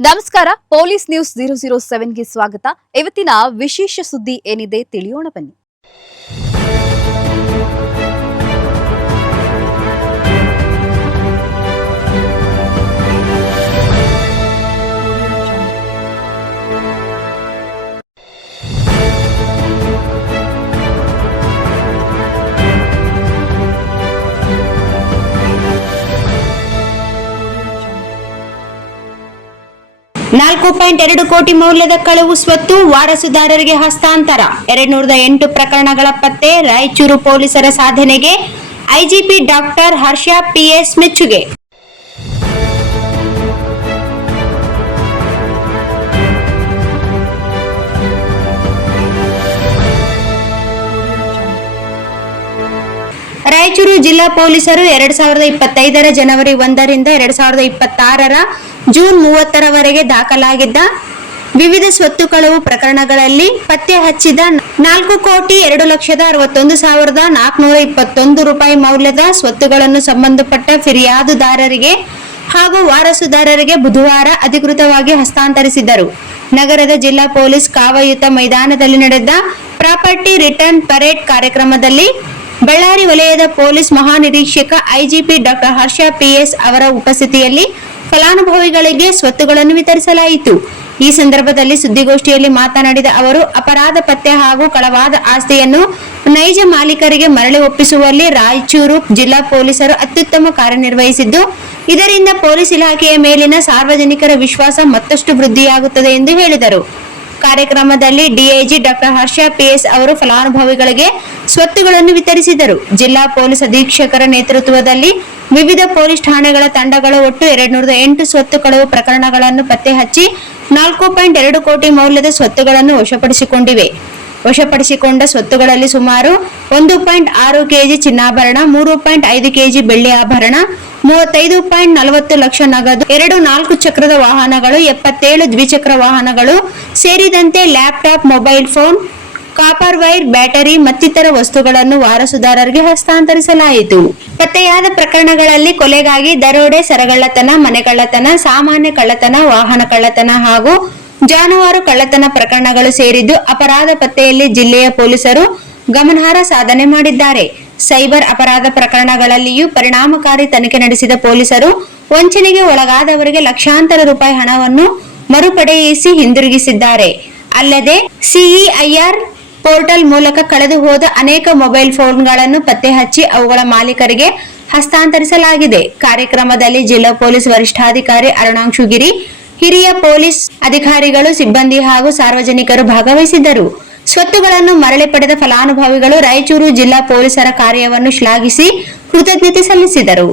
ನಮಸ್ಕಾರ, police news 007ಗೆ ಸ್ವಾಗತ. ಇವತ್ತಿನ ವಿಶೇಷ ಸುದ್ದಿ ಏನಿದೆ ತಿಳಿಯೋಣ ಬನ್ನಿ. $4.2 ಕೋಟಿ ಮೌಲ್ಯದ ಕಳವು ಸ್ವತ್ತು ವಾರಸುದಾರರಿಗೆ ಹಸ್ತಾಂತರ. 208 ಪ್ರಕರಣಗಳ ಪತ್ತೆ. ರಾಯಚೂರು ಪೊಲೀಸರ ಸಾಧನೆಗೆ ಐಜಿಪಿ ಡಾಕ್ಟರ್ ಹರ್ಷ ಪಿಎಸ್ ಮೆಚ್ಚುಗೆ. ರಾಯಚೂರು ಜಿಲ್ಲಾ ಪೊಲೀಸರು 2025 ಜನವರಿ 1ರಿಂದ 2026 ಜೂನ್ 30ರವರೆಗೆ ದಾಖಲಾಗಿದ್ದ ವಿವಿಧ ಸ್ವತ್ತು ಕಳವು ಪ್ರಕರಣಗಳಲ್ಲಿ ಪತ್ತೆ ಹಚ್ಚಿದ $4,02,61,421 ಮೌಲ್ಯದ ಸ್ವತ್ತುಗಳನ್ನು ಸಂಬಂಧಪಟ್ಟ ಫಿರ್ಯಾದುದಾರರಿಗೆ ಹಾಗೂ ವಾರಸುದಾರರಿಗೆ ಬುಧವಾರ ಅಧಿಕೃತವಾಗಿ ಹಸ್ತಾಂತರಿಸಿದರು. ನಗರದ ಜಿಲ್ಲಾ ಪೊಲೀಸ್ ಕಾವಾಯುತ ಮೈದಾನದಲ್ಲಿ ನಡೆದ ಪ್ರಾಪರ್ಟಿ ರಿಟರ್ನ್ ಪರೇಡ್ ಕಾರ್ಯಕ್ರಮದಲ್ಲಿ ಬಳ್ಳಾರಿ ವಲಯದ ಪೊಲೀಸ್ ಮಹಾನಿರೀಕ್ಷಕ ಐಜಿಪಿ ಡಾಕ್ಟರ್ ಹರ್ಷ ಪಿಎಸ್ ಅವರ ಉಪಸ್ಥಿತಿಯಲ್ಲಿ ಫಲಾನುಭವಿಗಳಿಗೆ ಸ್ವತ್ತುಗಳನ್ನು ವಿತರಿಸಲಾಯಿತು. ಈ ಸಂದರ್ಭದಲ್ಲಿ ಸುದ್ದಿಗೋಷ್ಠಿಯಲ್ಲಿ ಮಾತನಾಡಿದ ಅವರು, ಅಪರಾಧ ಪತ್ತೆ ಹಾಗೂ ಕಳವಾದ ಆಸ್ತಿಯನ್ನು ನೈಜ ಮಾಲೀಕರಿಗೆ ಮರಳಿ ಒಪ್ಪಿಸುವಲ್ಲಿ ರಾಯಚೂರು ಜಿಲ್ಲಾ ಪೊಲೀಸರು ಅತ್ಯುತ್ತಮ ಕಾರ್ಯನಿರ್ವಹಿಸಿದ್ದು, ಇದರಿಂದ ಪೊಲೀಸ್ ಇಲಾಖೆಯ ಮೇಲಿನ ಸಾರ್ವಜನಿಕರ ವಿಶ್ವಾಸ ಮತ್ತಷ್ಟು ವೃದ್ಧಿಯಾಗುತ್ತದೆ ಎಂದು ಹೇಳಿದರು. ಕಾರ್ಯಕ್ರಮದಲ್ಲಿ ಡಿಐಜಿ ಡಾಕ್ಟರ್ ಹರ್ಷ ಪಿಎಸ್ ಅವರು ಫಲಾನುಭವಿಗಳಿಗೆ ಸ್ವತ್ತುಗಳನ್ನು ವಿತರಿಸಿದರು. ಜಿಲ್ಲಾ ಪೊಲೀಸ್ ಅಧೀಕ್ಷಕರ ನೇತೃತ್ವದಲ್ಲಿ ವಿವಿಧ ಪೊಲೀಸ್ ಠಾಣೆಗಳ ತಂಡಗಳು ಒಟ್ಟು 208 ಸ್ವತ್ತು ಕಳವು ಪ್ರಕರಣಗಳನ್ನು ಪತ್ತೆ ಹಚ್ಚಿ $4.2 ಕೋಟಿ ಮೌಲ್ಯದ ಸ್ವತ್ತುಗಳನ್ನು ವಶಪಡಿಸಿಕೊಂಡಿವೆ. ವಶಪಡಿಸಿಕೊಂಡ ಸ್ವತ್ತುಗಳಲ್ಲಿ ಸುಮಾರು 1.6 ಕೆಜಿ ಚಿನ್ನಾಭರಣ, 3.5 ಕೆಜಿ ಬೆಳ್ಳಿ ಆಭರಣ, 35.40 ಲಕ್ಷ ನಗದು, 2 4 ಚಕ್ರದ ವಾಹನಗಳು, 77 ದ್ವಿಚಕ್ರ ವಾಹನಗಳು ಸೇರಿದಂತೆ laptop, mobile phone, copper wire, battery ಮತ್ತಿತರ ವಸ್ತುಗಳನ್ನು ವಾರಸುದಾರರಿಗೆ ಹಸ್ತಾಂತರಿಸಲಾಯಿತು. ಪತ್ತೆಯಾದ ಪ್ರಕರಣಗಳಲ್ಲಿ ಕೊಲೆಗಾಗಿ ದರೋಡೆ, ಸರಗಳ್ಳತನ, ಮನೆ ಕಳ್ಳತನ, ಸಾಮಾನ್ಯ ಕಳ್ಳತನ, ವಾಹನ ಕಳ್ಳತನ ಹಾಗೂ ಜಾನುವಾರು ಕಳ್ಳತನ ಪ್ರಕರಣಗಳು ಸೇರಿದ್ದು, ಅಪರಾಧ ಪತ್ತೆಯಲ್ಲಿ ಜಿಲ್ಲೆಯ ಪೊಲೀಸರು ಗಮನಾರ್ಹ ಸಾಧನೆ ಮಾಡಿದ್ದಾರೆ. ಸೈಬರ್ ಅಪರಾಧ ಪ್ರಕರಣಗಳಲ್ಲಿಯೂ ಪರಿಣಾಮಕಾರಿ ತನಿಖೆ ನಡೆಸಿದ ಪೊಲೀಸರು ವಂಚನೆಗೆ ಒಳಗಾದವರಿಗೆ ಲಕ್ಷಾಂತರ ರೂಪಾಯಿ ಹಣವನ್ನು ಮರುಪಡೆಯಿಸಿ ಹಿಂದಿರುಗಿಸಿದ್ದಾರೆ. ಅಲ್ಲದೆ ಸಿಇಐಆರ್ ಪೋರ್ಟಲ್ ಮೂಲಕ ಕಳೆದು ಹೋದ ಅನೇಕ ಮೊಬೈಲ್ ಫೋನ್ಗಳನ್ನು ಪತ್ತೆ ಹಚ್ಚಿ ಅವುಗಳ ಮಾಲೀಕರಿಗೆ ಹಸ್ತಾಂತರಿಸಲಾಗಿದೆ. ಕಾರ್ಯಕ್ರಮದಲ್ಲಿ ಜಿಲ್ಲಾ ಪೊಲೀಸ್ ವರಿಷ್ಠಾಧಿಕಾರಿ ಅರುಣಾಂಶುಗಿರಿ, ಹಿರಿಯ ಪೊಲೀಸ್ ಅಧಿಕಾರಿಗಳು, ಸಿಬ್ಬಂದಿ ಹಾಗೂ ಸಾರ್ವಜನಿಕರು ಭಾಗವಹಿಸಿದ್ದರು. ಸ್ವತ್ತುಗಳನ್ನು ಮರಳಿ ಪಡೆದ ಫಲಾನುಭವಿಗಳು ರಾಯಚೂರು ಜಿಲ್ಲಾ ಪೊಲೀಸರ ಕಾರ್ಯವನ್ನು ಶ್ಲಾಘಿಸಿ ಕೃತಜ್ಞತೆ ಸಲ್ಲಿಸಿದರು.